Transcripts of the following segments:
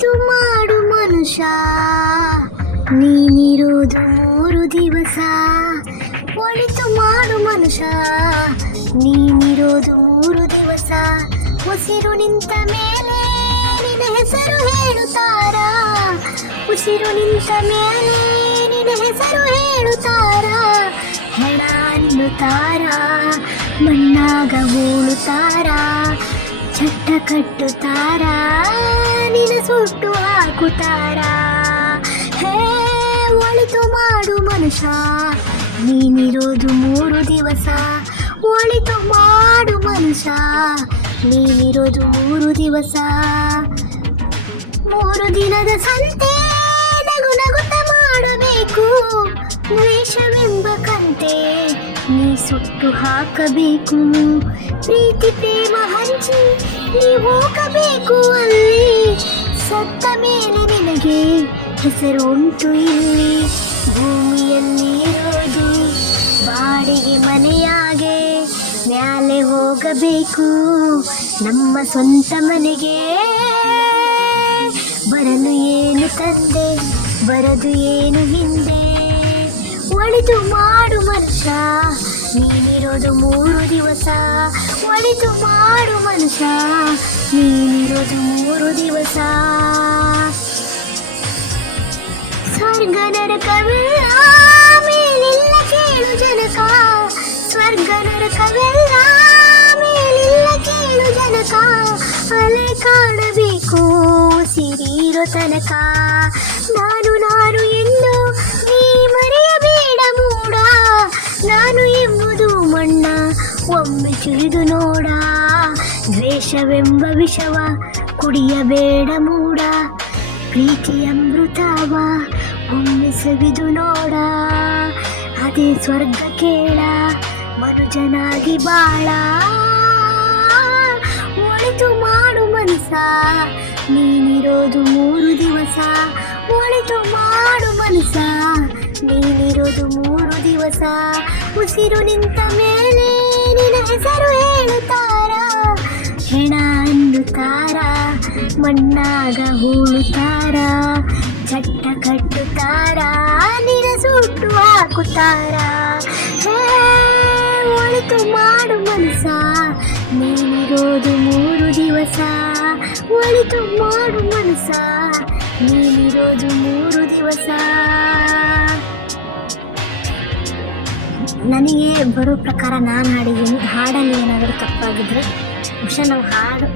ಒಳಿತು ಮಾಡು ಮನುಷ್ಯ ನೀನಿರೋದು 3 ದಿವಸ. ಒಳಿತು ಮಾಡು ಮನುಷ್ಯ ನೀನಿರೋದು 3 ದಿವಸ. ಉಸಿರು ನಿಂತ ಮೇಲೆ ನಿನ್ನ ಹೆಸರು ಹೇಳುತ್ತಾರ. ಉಸಿರು ನಿಂತ ಮೇಲೆ ನಿನ್ನ ಹೆಸರು ಹೇಳುತ್ತಾರ. ಹೆಣ ಅನ್ನುತ್ತಾರ, ಮಣ್ಣಾಗ ಹೂಳುತ್ತಾರ. ಚಟ್ಟ ಕಟ್ಟುತ್ತಾರ, ನಿನ್ನ ಸುಟ್ಟು ಹಾಕುತ್ತಾರ. ಹೇ ಒಳಿತು ಮಾಡು ಮನುಷ್ಯ ನೀನಿರೋದು 3 ದಿವಸ. ಒಳಿತು ಮಾಡು ಮನುಷ್ಯ ನೀನಿರೋದು 3 ದಿವಸ. 3 ದಿನದ ಸಂತೆ ನಗು ನಗುತ್ತ ಮಾಡಬೇಕು. ದ್ವೇಷವೆಂಬ ಕಂತೆ ನೀ ಸುಟ್ಟು ಹಾಕಬೇಕು. ಪ್ರೀತಿ ಪ್ರೇಮ ಹಂಚಿ ನೀ ಹೋಗಬೇಕು ಅಲ್ಲಿ. ಸತ್ತ ಮೇಲೆ ನಿನಗೆ ಹೆಸರು ಉಂಟು ಇಲ್ಲಿ. ಭೂಮಿಯಲ್ಲಿ ಇರೋದು ಬಾಡಿಗೆ ಮನೆಯಾಗೆ ಮ್ಯಾಲೆ ಹೋಗಬೇಕು ನಮ್ಮ ಸ್ವಂತ ಮನೆಗೆ. ಬರಲು ಏನು ತಂದೆ, ಬರದು ಏನು ಹಿಂದೆ. ಒಳಿತು ಮಾಡು ಮನುಷ್ಯ ನೀನಿರೋದು 3 ದಿವಸ. ಒಳಿತು ಮಾಡು ಮನುಷ್ಯ ನೀನಿರೋದು 3 ದಿವಸ. ಸ್ವರ್ಗ ನರಕವೆಲ್ಲ ಮೇಲಿಲ್ಲ ಕೇಳು ಜನಕ. ಸ್ವರ್ಗ ನರಕವೆಲ್ಲ ಮೇಲಿಲ್ಲ ಕೇಳು ಜನಕ. ಅಲೆ ಕಾಣಬೇಕು ಸಿರಿರೋ ತನಕ. ನಾನು ನಾನು ಎಂದು ನೀ ಮರೆಯಬೇಡ ಮೂಡ. ನಾನು ಎಂಬುದು ಮಣ್ಣ ಒಮ್ಮೆ ತಿಳಿದು ನೋಡ. ದ್ವೇಷವೆಂಬ ವಿಷವ ಕುಡಿಯಬೇಡ ಮೂಡ. ಪ್ರೀತಿ ಅಮೃತವ ಒಮ್ಮೆ ಸವಿದು ನೋಡ. ಅದೇ ಸ್ವರ್ಗ ಕೇಳ ಮನುಜನಾಗಿ ಬಾಳ. ಒಳಿತು ಮಾಡು ಮನಸ ನೀನಿರೋದು 3 ದಿವಸ. ಒಳಿತು ಮಾಡು ಮನಸ ನೀನಿರೋದು 3 ದಿವಸ. ಉಸಿರು ನಿಂತ ಮೇಲೆ ನಿನ್ನ ಹೆಸರು ಹೇಳುತ್ತಾರ. ಹೆಣ ಅನ್ನುತ್ತಾರ, ಮಣ್ಣಾಗ ಹೂಳುತ್ತಾರ. ಚಟ್ಟ ಕಟ್ಟುತ್ತಾರ, ನಿನ್ನ ಸುಟ್ಟು ಹಾಕುತ್ತಾರ. ಒಳಿತು ಮಾಡು ಮನಸ ನೀನಿರೋದು 3 ದಿವಸ. ಒಳಿತು ಮಾಡು ಮನಸ ನೀನಿರೋದು 3 ದಿವಸ. ನನಗೆ ಬರೋ ಪ್ರಕಾರ ನಾನು ಹಾಡಿದ್ದೀನಿ. ಹಾಡಲ್ಲಿ ಏನಾದರೂ ತಪ್ಪಾಗಿದ್ದರೆ ಬಹುಶಃ ನಾವು ಹಾಡು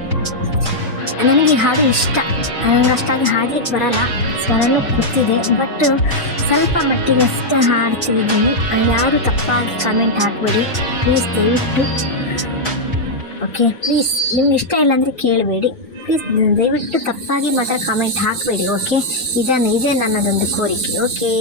ನನಗೆ ಹಾಡು ಇಷ್ಟ. ನನಗೆ ಅಷ್ಟಾಗಿ ಹಾಡ್ಲಿಕ್ಕೆ ಬರಲ್ಲ, ಸ್ವರನೂ ಗೊತ್ತಿದೆ, ಬಟ್ ಸ್ವಲ್ಪ ಮಟ್ಟಿಗೆ ಅಷ್ಟೇ ಹಾಡ್ತಿದ್ದೀನಿ. ಯಾರು ತಪ್ಪಾಗಿ ಕಾಮೆಂಟ್ ಹಾಕಬೇಡಿ ಪ್ಲೀಸ್, ದಯವಿಟ್ಟು. ಓಕೆ ಪ್ಲೀಸ್, ನಿಮ್ಗೆ ಇಷ್ಟ ಇಲ್ಲ ಅಂದರೆ ಕೇಳಬೇಡಿ ಪ್ಲೀಸ್. ದಯವಿಟ್ಟು ತಪ್ಪಾಗಿ ಮಾತ್ರ ಕಾಮೆಂಟ್ ಹಾಕಬೇಡಿ. ಓಕೆ, ಇದೇ ನನ್ನದೊಂದು ಕೋರಿಕೆ. ಓಕೆ.